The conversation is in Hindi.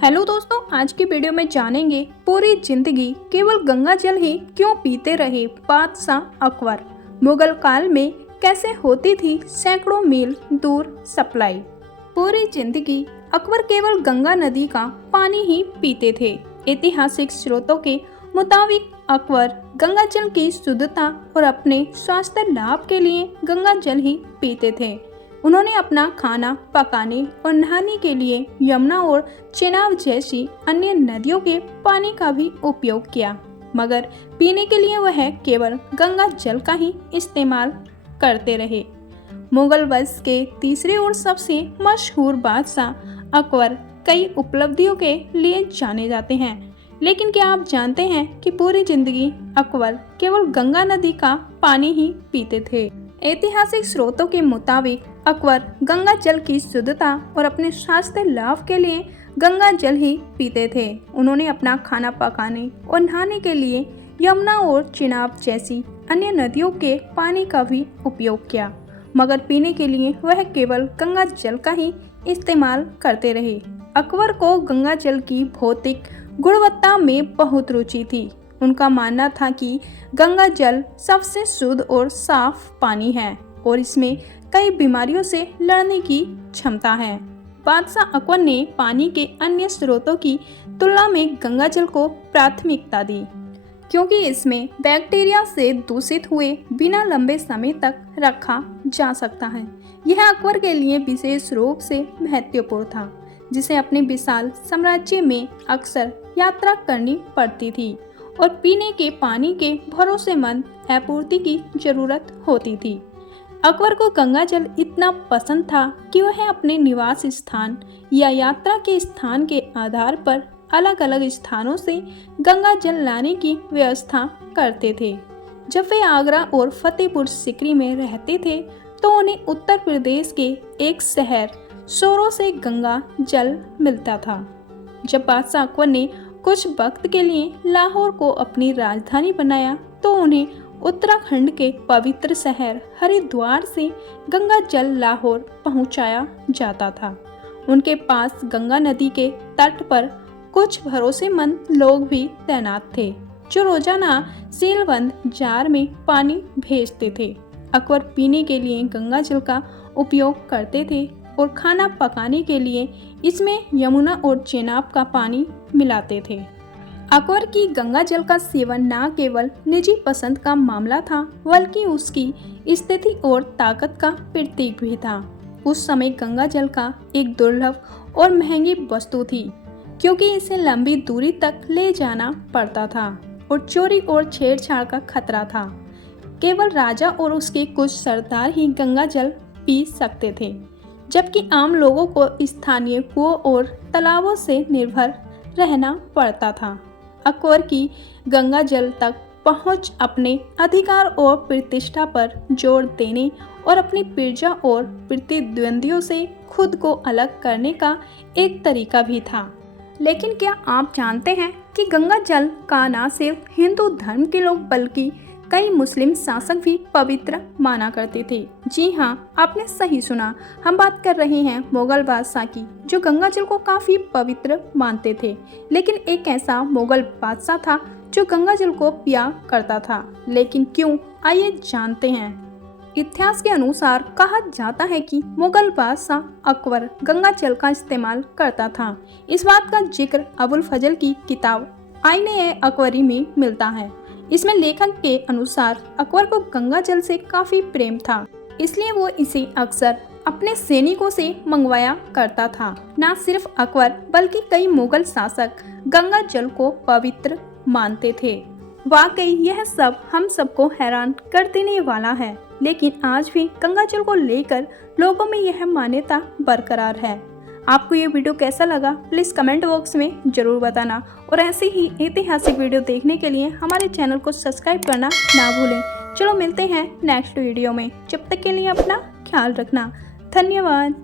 हेलो दोस्तों, आज की वीडियो में जानेंगे पूरी जिंदगी केवल गंगा जल ही क्यों पीते रहे बादशाह अकबर। मुगल काल में कैसे होती थी सैकड़ों मील दूर सप्लाई। पूरी जिंदगी अकबर केवल गंगा नदी का पानी ही पीते थे। ऐतिहासिक स्रोतों के मुताबिक अकबर गंगा जल की शुद्धता और अपने स्वास्थ्य लाभ के लिए गंगा जल ही पीते थे। उन्होंने अपना खाना पकाने और नहाने के लिए यमुना और चेनाब जैसी अन्य नदियों के पानी का भी उपयोग किया, मगर पीने के लिए वह केवल गंगा जल का ही इस्तेमाल करते रहे। मुगल वंश के तीसरे और सबसे मशहूर बादशाह अकबर कई उपलब्धियों के लिए जाने जाते हैं, लेकिन क्या आप जानते हैं कि पूरी जिंदगी अकबर केवल गंगा नदी का पानी ही पीते थे। ऐतिहासिक स्रोतों के मुताबिक अकबर गंगा जल की शुद्धता और अपने स्वास्थ्य लाभ के लिए गंगा जल ही पीते थे। उन्होंने अपना खाना पकाने और नहाने के लिए यमुना और चिनाब जैसी अन्य नदियों के पानी का भी उपयोग किया, मगर पीने के लिए वह केवल गंगा जल का ही इस्तेमाल करते रहे। अकबर को गंगा जल की भौतिक गुणवत्ता में बहुत रुचि थी। उनका मानना था कि गंगा जल सबसे शुद्ध और साफ पानी है और इसमें कई बीमारियों से लड़ने की क्षमता है। बादशाह अकबर ने पानी के अन्य स्रोतों की तुलना में गंगा जल को प्राथमिकता दी, क्योंकि इसमें बैक्टीरिया से दूषित हुए बिना लंबे समय तक रखा जा सकता है। यह अकबर के लिए विशेष रूप से महत्वपूर्ण था, जिसे अपने विशाल साम्राज्य में अक्सर यात्रा करनी पड़ती थी और पीने के पानी के भरोसेमंद आपूर्ति की जरूरत होती थी। अकबर को गंगा जल इतना पसंद था कि वह अपने निवास स्थान या यात्रा के स्थान के आधार पर अलग अलग स्थानों से गंगा जल लाने की व्यवस्था करते थे। जब वे आगरा और फतेहपुर सीकरी में रहते थे तो उन्हें उत्तर प्रदेश के एक शहर सोरो से गंगा जल मिलता था। जब बादशाह अकबर ने कुछ वक्त के लिए लाहौर को अपनी राजधानी बनाया तो उन्हें उत्तराखंड के पवित्र शहर हरिद्वार से गंगा जल लाहौर पहुंचाया जाता था। उनके पास गंगा नदी के तट पर कुछ भरोसेमंद लोग भी तैनात थे, जो रोजाना सीलबंद जार में पानी भेजते थे। अकबर पीने के लिए गंगा जल का उपयोग करते थे और खाना पकाने के लिए इसमें यमुना और चेनाब का पानी मिलाते थे। अकबर की गंगा जल का सेवन न केवल निजी पसंद का मामला था, बल्कि उसकी स्थिति और ताकत का प्रतीक भी था। उस समय गंगा जल का एक दुर्लभ और महंगी वस्तु थी, क्योंकि इसे लंबी दूरी तक ले जाना पड़ता था और चोरी और छेड़छाड़ का खतरा था। केवल राजा और उसके कुछ सरदार ही गंगा जल पी सकते थे, जबकि आम लोगों को स्थानीय कुओं और तालाबों से निर्भर रहना पड़ता था। अकबर की गंगा जल तक पहुंच अपने अधिकार और प्रतिष्ठा पर जोर देने और अपनी प्रजा और प्रतिद्वंदियों से खुद को अलग करने का एक तरीका भी था। लेकिन क्या आप जानते हैं कि गंगा जल का न सिर्फ हिंदू धर्म के लोग बल्कि कई मुस्लिम शासक भी पवित्र माना करते थे। जी हाँ, आपने सही सुना, हम बात कर रहे हैं मुगल बादशाह की, जो गंगा जल को काफी पवित्र मानते थे। लेकिन एक ऐसा मुगल बादशाह था जो गंगा जल को पिया करता था, लेकिन क्यों, आइए जानते हैं। इतिहास के अनुसार कहा जाता है कि मुगल बादशाह अकबर गंगा जल का इस्तेमाल करता था। इस बात का जिक्र अबुल फजल की किताब आईने अकबरी में मिलता है। इसमें लेखक के अनुसार अकबर को गंगा जल से काफी प्रेम था, इसलिए वो इसे अक्सर अपने सैनिकों से मंगवाया करता था। न सिर्फ अकबर बल्कि कई मुगल शासक गंगा जल को पवित्र मानते थे। वाकई यह सब हम सबको हैरान कर देने वाला है, लेकिन आज भी गंगा जल को लेकर लोगों में यह मान्यता बरकरार है। आपको ये वीडियो कैसा लगा प्लीज़ कमेंट बॉक्स में ज़रूर बताना, और ऐसे ही ऐतिहासिक वीडियो देखने के लिए हमारे चैनल को सब्सक्राइब करना ना भूलें। चलो मिलते हैं नेक्स्ट वीडियो में, जब तक के लिए अपना ख्याल रखना। धन्यवाद।